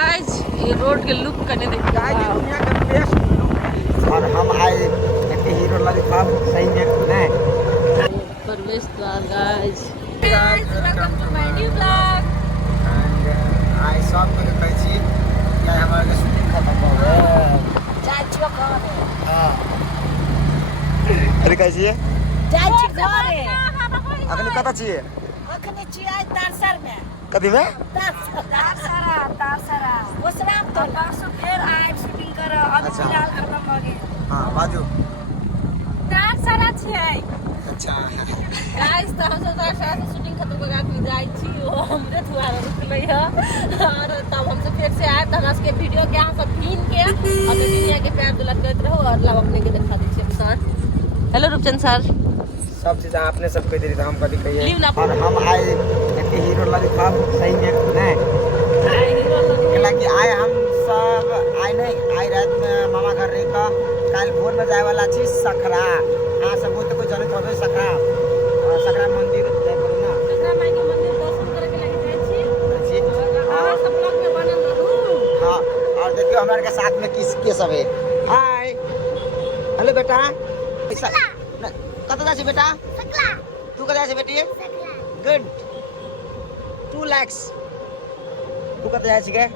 आज ये रोड के लुक करने देखिए और हम आए एक हीरो लगे था सही में नहीं प्रवेश द्वार guys welcome to my new blog and I सब को देखै छी या हमारे शूटिंग खत्म हो गए चाचियो घरे हां अरे कैसी है चाची घरे अखनी कता छिए अखनी छियै तारसर में कथी में तारसरा ओसराम तो परसों फिर आए शूटिंग कर अभी अच्छा। फिलहाल खत्म हो गए हां बाजू तारसरा छियै अच्छा गाइस तो हम सब तारसरा से शूटिंग खत्म कर के जाई छी ओ हमरे दुआरे रुकलै ह और तब हम सब फिर से आए त हमरा के वीडियो के अहाँ सब भीन के अपने दुनिया के प्यार दुलार करते रहो और लाभ अपने के दिखा दै छी सर हेलो रूपचंद सर सब चीज आपने सब कह दी तो हम कभी कहिए लीव ना और हम आए एक हीरो लगे था सही में नहीं कि आए हम सब आए नहीं आए रात में मामा घर रही का कल भोर में जाए वाला छी सखरा हाँ सब बोलते कोई जरूरत हो सखरा सखरा मंदिर जाए करू ना सखरा माई के मंदिर दर्शन करे के लगे जाई छी हां सब ब्लॉग में बनल रहू हाँ और देखियो हमारे के साथ में किस के सब है हाय हेलो बेटा कत जा बेटा तू कत जा बेटी गुड 2 लाख तू कत जा के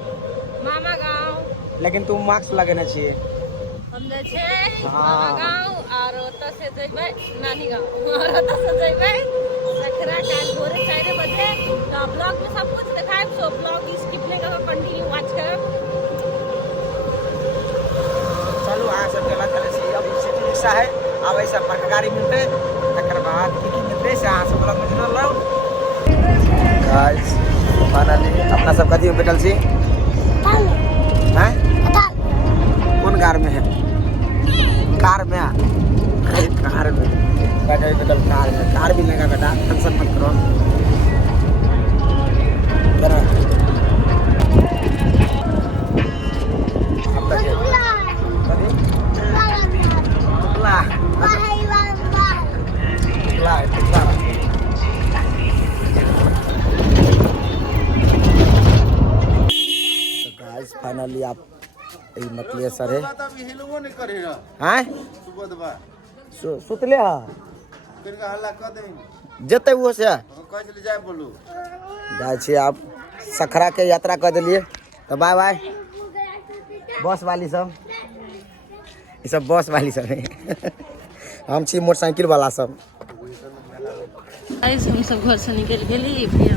मामा गांव लेकिन तू मास्क लगेना चाहिए हम जे छै हाँ। मामा गांव और ओतऽ से जेबै नानी गांव और ओतऽ से जेबै सखरा काल भोरे 4 बजे तो ब्लॉग में सब कुछ दिखाएब सो ब्लॉग स्किप नहीं करो कंटिन्यू वॉच करब चलू अहाँ सब के लग चले छी अब सिटी रिक्शा है अब ऐसा बड़का गाड़ी मिलते तकर बाद टिकट मिलते से अहाँ सब ब्लॉग में जुड़ल रहू गाइस फाइनली अपना सब कथी में बैठल छी हैं कौन कार में है कार में कार में बैठल कार भी लगा बेटा टेंशन मत करो जरा अब तक फाइनली आप नकली सर है हैं सुतले हा जते वो से जाए छी आप सखरा के यात्रा कर दिलिए तो बाय बाय बस वाली सब ये सब बस वाली सब है हम छी मोटरसाइकिल वाला सब गाइस हम सब घर से निकल गेली फिर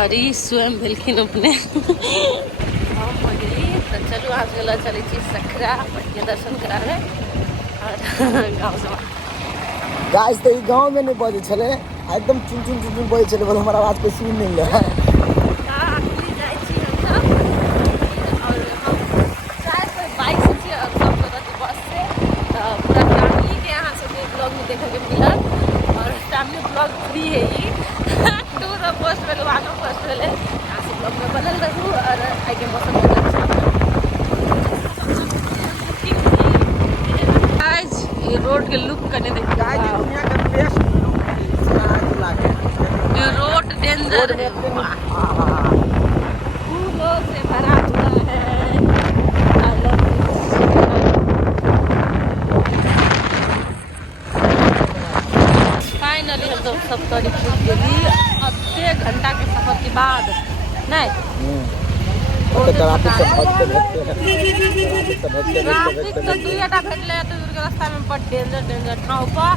और ई स्वयं भेलखिन अपने हम हो गेली तो चलू आज गला चले छी सखरा के दर्शन करावे और गांव से गाइस तो गांव में नहीं बजे छले एकदम चुन चुन चुन चुन बजे छले बोल हमारा आवाज पे सुन नहीं ले आखिरी जाई छी हम सब और हम शायद कोई बाइक से छी और सब लोग बस से पूरा फैमिली के यहाँ सब ब्लॉग में देखे के मिलल और फैमिली ब्लॉग फ्री है ये टूर पोस्ट में वानो पोस्ट में यहाँ से ब्लॉग में बनल रहू और आई के मौसम बहुत अच्छा आज ये रोड के लुक करने देखिए दुनिया का बेस्ट लुक लागे ये रोड डेंजर है फूलों से भरा हुआ है I love this. फाइनली हम सब तारीख छूट गई आधे घंटा के सफर के बाद नहीं ट्रैफिक ट्रैफिक तो दुईटा भेटले तो रास्ता में बड़ डेंजर ठाव पर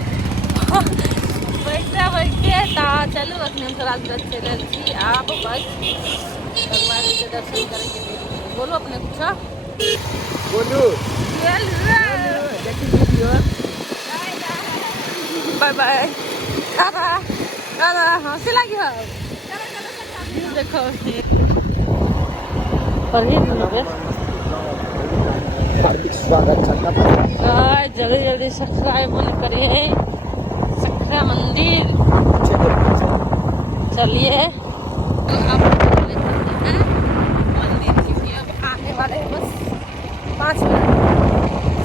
बैठे ता चलू अखन हम तोरा चलल छी आब बस भगवान के दर्शन करे के लिए बोलो अपने कुछ बोलू बाय बाय दादा हंसी लगी हो देखो हार्दिक स्वागत जल्दी जल्दी सब्सक्राइब करिए सखरा मंदिर चलिए तो अब मंदिर की अब आने वाले हैं बस 5 मिनट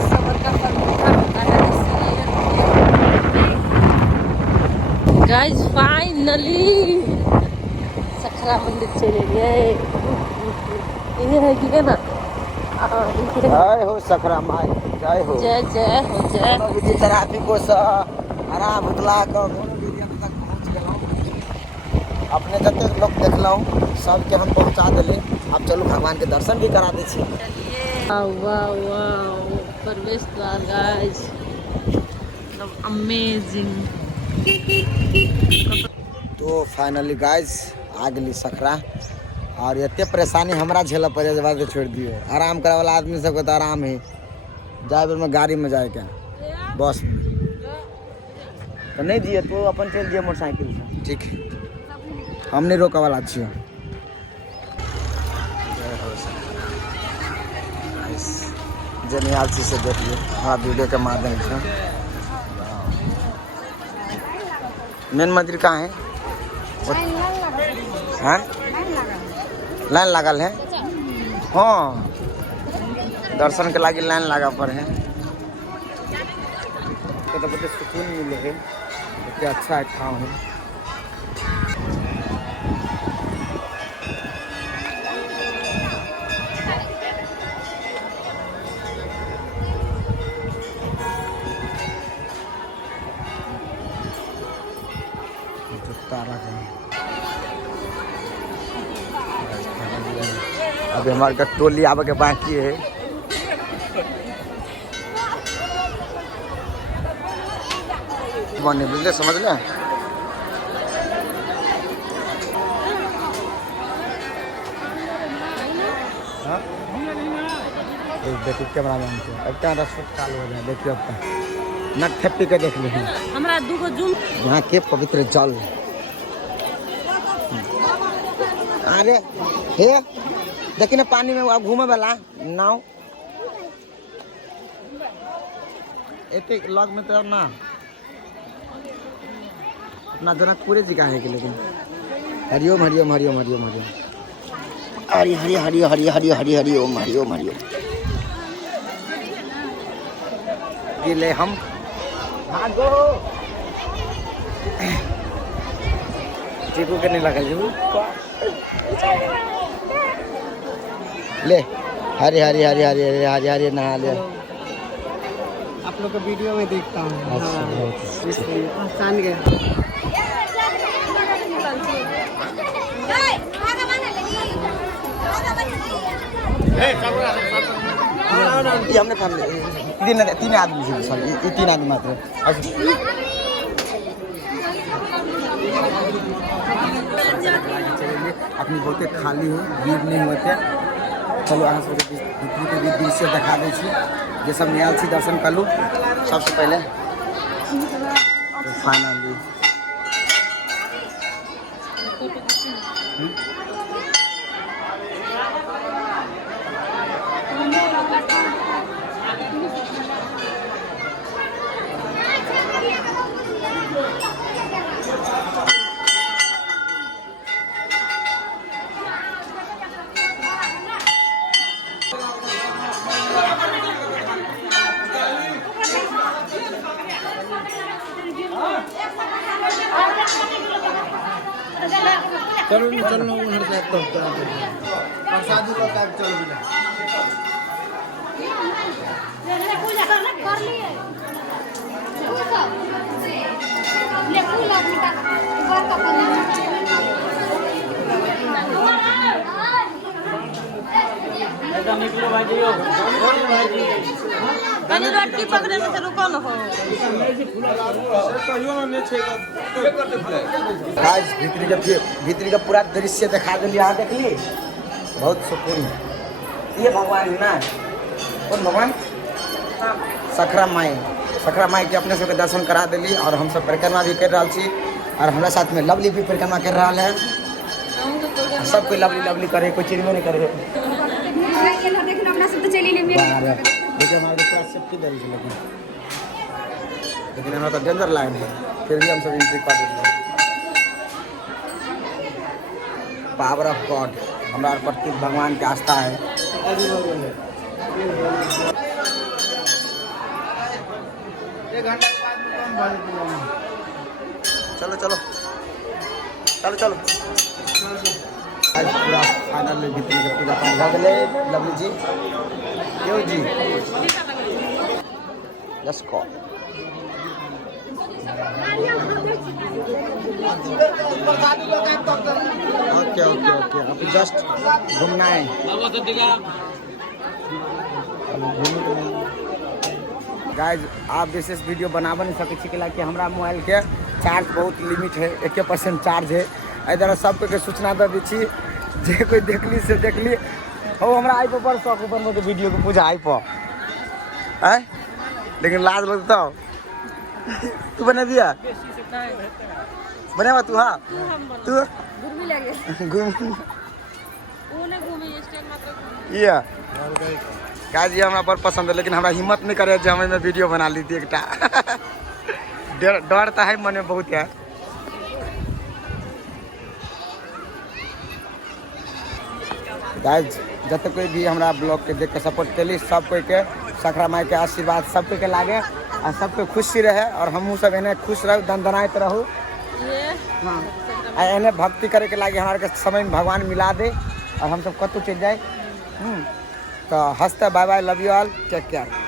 सफर का फल मीठा होता है इसलिए गाइस फाइनली सखरा मंदिर चले गए। ये है कि ना जय हो सखरा माई, जय हो। जय जय हो जय। विधि ट्रैफिक को आराम उतला कर तक पहुँच गया। अपने जते लोग देखलहुँ सबके हम पहुँचा दिले। अब चलू भगवान के दर्शन भी करा दै छी। वाह वाह वाह, प्रवेश द्वार गाइस, मतलब अमेजिंग। तो फाइनली गाइस आ गई सखरा, और इतने परेशानी हमरा झेल पड़े बाद छोड़ दिए। आराम करे वाला आदमी सबके तो आराम है, जाए बेर में गाड़ी में जाए के बस में तो नहीं दिए तो अपन चल दिए मोटरसाइकिल से। ठीक है, हम नहीं रोका वाला छियो। जनियाल चीज से देखिए हाँ वीडियो के माध्यम से। मेन मंदिर कहाँ है? हाँ लाइन लगल है। हाँ दर्शन के लागी लाइन लगा पर है तो बड़े सुकून मिले है। इतना अच्छा है ठाव है। अभी हमारे का टोली आवे के बाकी है। बने बुझले समझ ले। देखिए कैमरा मैन के अब क्या रस्ता चालू हो जाए। देखिए अब नट थप्पी के देख लीजिए हमरा दूगो जूम यहाँ के पवित्र जल। अरे हे देखिए ना पानी में घूमे वाला नाव एक लग में तो ना ना जनकपुरे जी का है कि लेकिन हरिओम हरिओम हरिओम हरिओम हरिओम हरि हरि हरि हरि हरि हरि हरिओम हरिओम हरिओम। ले हम भागो टीकू के नहीं लगा ले हरी हरी हरी हरी हरी हरी हरी नहा ले। आप लोग का वीडियो में देखता हूँ। पहचान गए। ये हमने फैमिली तीन आदमी से सॉरी ये तीन आदमी मात्र। अपनी बहुते खाली है, भीड़ नहीं होते। चलो अहाँ सबके भितरी के भी दृश्य देखा दै छी जे सब नया छी दर्शन कर लू सबसे पहले। तो फाइनली चलो चलो उधर से तो प्रसाद को तक चलो बिना पूजा कर लिए ले फूल अपने का ऊपर का ऐसा निकलो भाइयों कनी रोटी पकड़े में से रुको न हो। आज भीतरी का पूरा दृश्य दिखा दिली। यहाँ देख ली बहुत सुकून। ये भगवान है ना और भगवान सखरा माई के अपने सबके दर्शन करा दिली और हम सब परिक्रमा भी कर रहा छी और हमारे साथ में लवली भी परिक्रमा कर रहा है। सब कोई लवली लवली करे कोई चिड़ियों नहीं करे। देखिए हमारे पूरा सेफ्टी दे रही है लेकिन हमारा तो डेंजर लाइन है फिर भी हम सब एंट्री कर देते हैं। पावर ऑफ गॉड हमारे प्रति भगवान की आस्था है। चलो चलो चलो चलो आज पूरा फाइनल में भीतर के पूजा पाठ भऽ गेलै लवली जी यो जी let's go okay okay okay अब जस्ट घूमना है गाइज आप विशेष वीडियो बनाबऽ नहीं सकै छी कि हमरा मोबाइल के चार्ज बहुत लिमिट है 1% चार्ज है एहि दुआरे सब के सूचना दऽ दै छी जे कोई देखली से देखली हो हमरा आई पर बड़ शौक बनबऽ के वीडियो के पूजा आई पर आय लेकिन लाज लगतौ तू बनेबिया बनेबा तू हाँ तू घूमी लगे घूम ओने घूमी स्टाइल मतलब ये गाइस ये हमरा बड़ पसंद है लेकिन हमरा हिम्मत नहीं करे जे हम में वीडियो बना ली थी एकटा डर तो है मन में बहुत है गाइस जत कोई भी हमरा ब्लॉग के देख के सपोर्ट कैली सब कोई के सखरा माई के आशीर्वाद सब कोई के लागे और सब कोई खुशी रहे और हमहू सब एने खुश रहू दनदनाइत रहू ये हाँ एने भक्ति करे के लागे हमारे के समय में भगवान मिला दे और हम सब कतौ चल जाए तो हंसते bye bye love you all take care